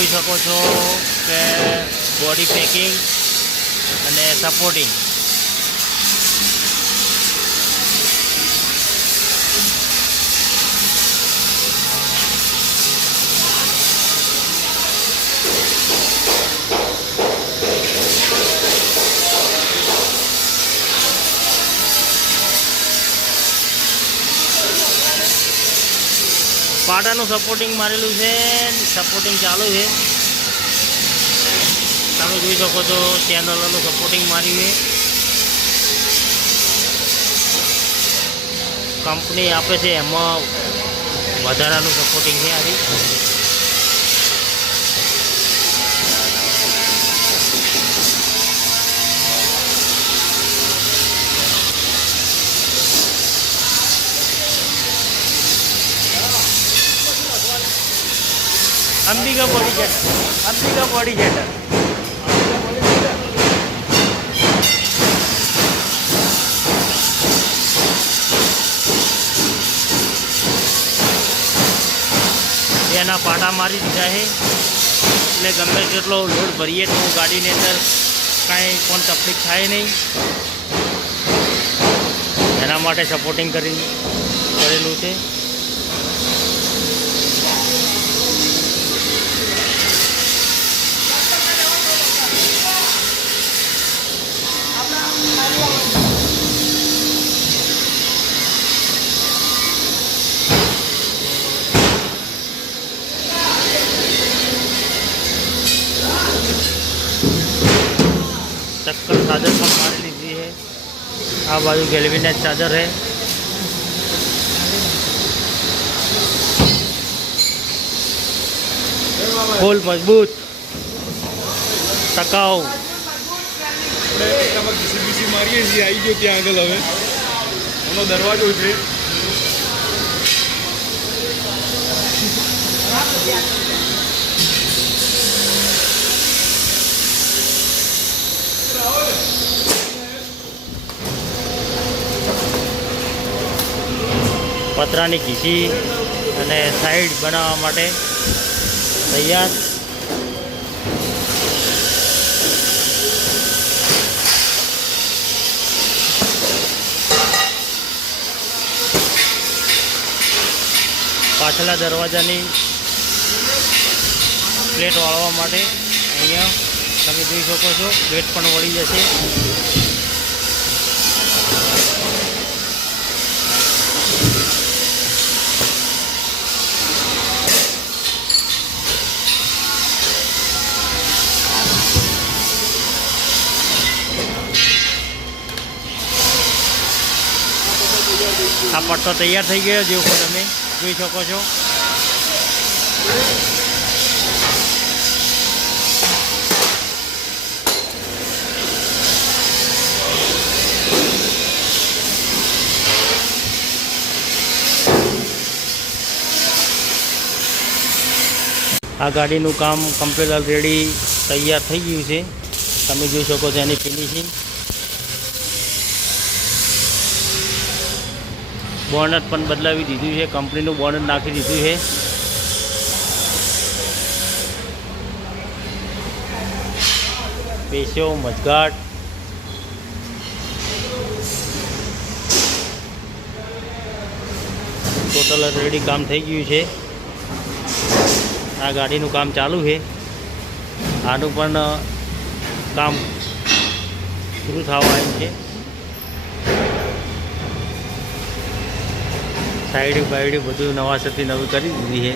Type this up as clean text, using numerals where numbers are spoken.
જોઈ શકો છો કે બોડી પેકિંગ અને સપોર્ટિંગ પાટાનું સપોર્ટિંગ મારેલું છે, સપોર્ટિંગ ચાલુ છે. તમે જોઈ શકો છો ચેનલોનું સપોર્ટિંગ માર્યું છે. કંપની આપે છે એમાં વધારાનું સપોર્ટિંગ છે. આથી અંબિકા બોડી જેટર એના પાટા મારી દીધા છે એટલે ગમે તેટલો લોડ ભરીએ તો ગાડીની અંદર કાંઈ પણ તકલીફ થાય નહીં. એના માટે સપોર્ટિંગ કરેલું છે. चक्कर चादर पर मार लीजिए है. आ बाजू गैल्वेनाइज चादर है. फुल मजबूत टकाऊ मारिए आई गयो त्या आगल हवे एनो दरवाजो छे. પતરાની ઘીસી અને સાઈડ બનાવવા માટે તૈયાર. પાછલા દરવાજાની પ્લેટ વાળવા માટે અહીંયા તમે જોઈ શકો છો પ્લેટ પણ વળી જશે. આ પટ્ટો તૈયાર થઈ ગયો જેવો તમે જોઈ શકો છો. આ ગાડીનું કામ કમ્પ્લીટ ઓલરેડી તૈયાર થઈ ગયું છે. તમે જોઈ શકો છો એની ફિનિશિંગ. બોનટ પણ બદલાવી દીધું છે. કંપનીનું બોનટ નાખી દીધું છે. પેશો મજગાટ ટોટલ ઓલરેડી કામ થઈ ગયું છે. આ ગાડીનું કામ ચાલુ છે. આનું પણ કામ શરૂ થવા આવ્યું છે. સાઈડ બાઈડ બધું નવાસરથી નવી કરી દીધી છે.